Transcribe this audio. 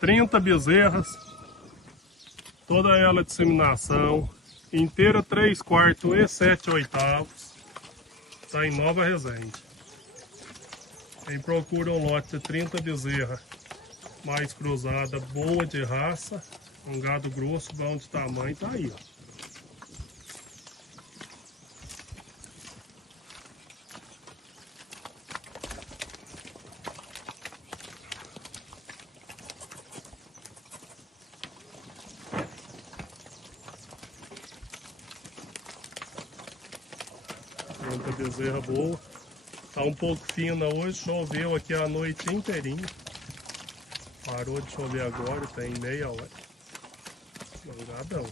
30 bezerras, toda ela de inseminação, inteira 3/4 e 7/8, está em Nova Resende. Quem procura um lote de 30 bezerras mais cruzada, boa de raça, um gado grosso, bom de tamanho, tá aí, ó. Muita bezerra boa. Tá um pouco fina hoje, choveu aqui a noite inteirinha. Parou de chover agora, tem meia hora. Mangadão.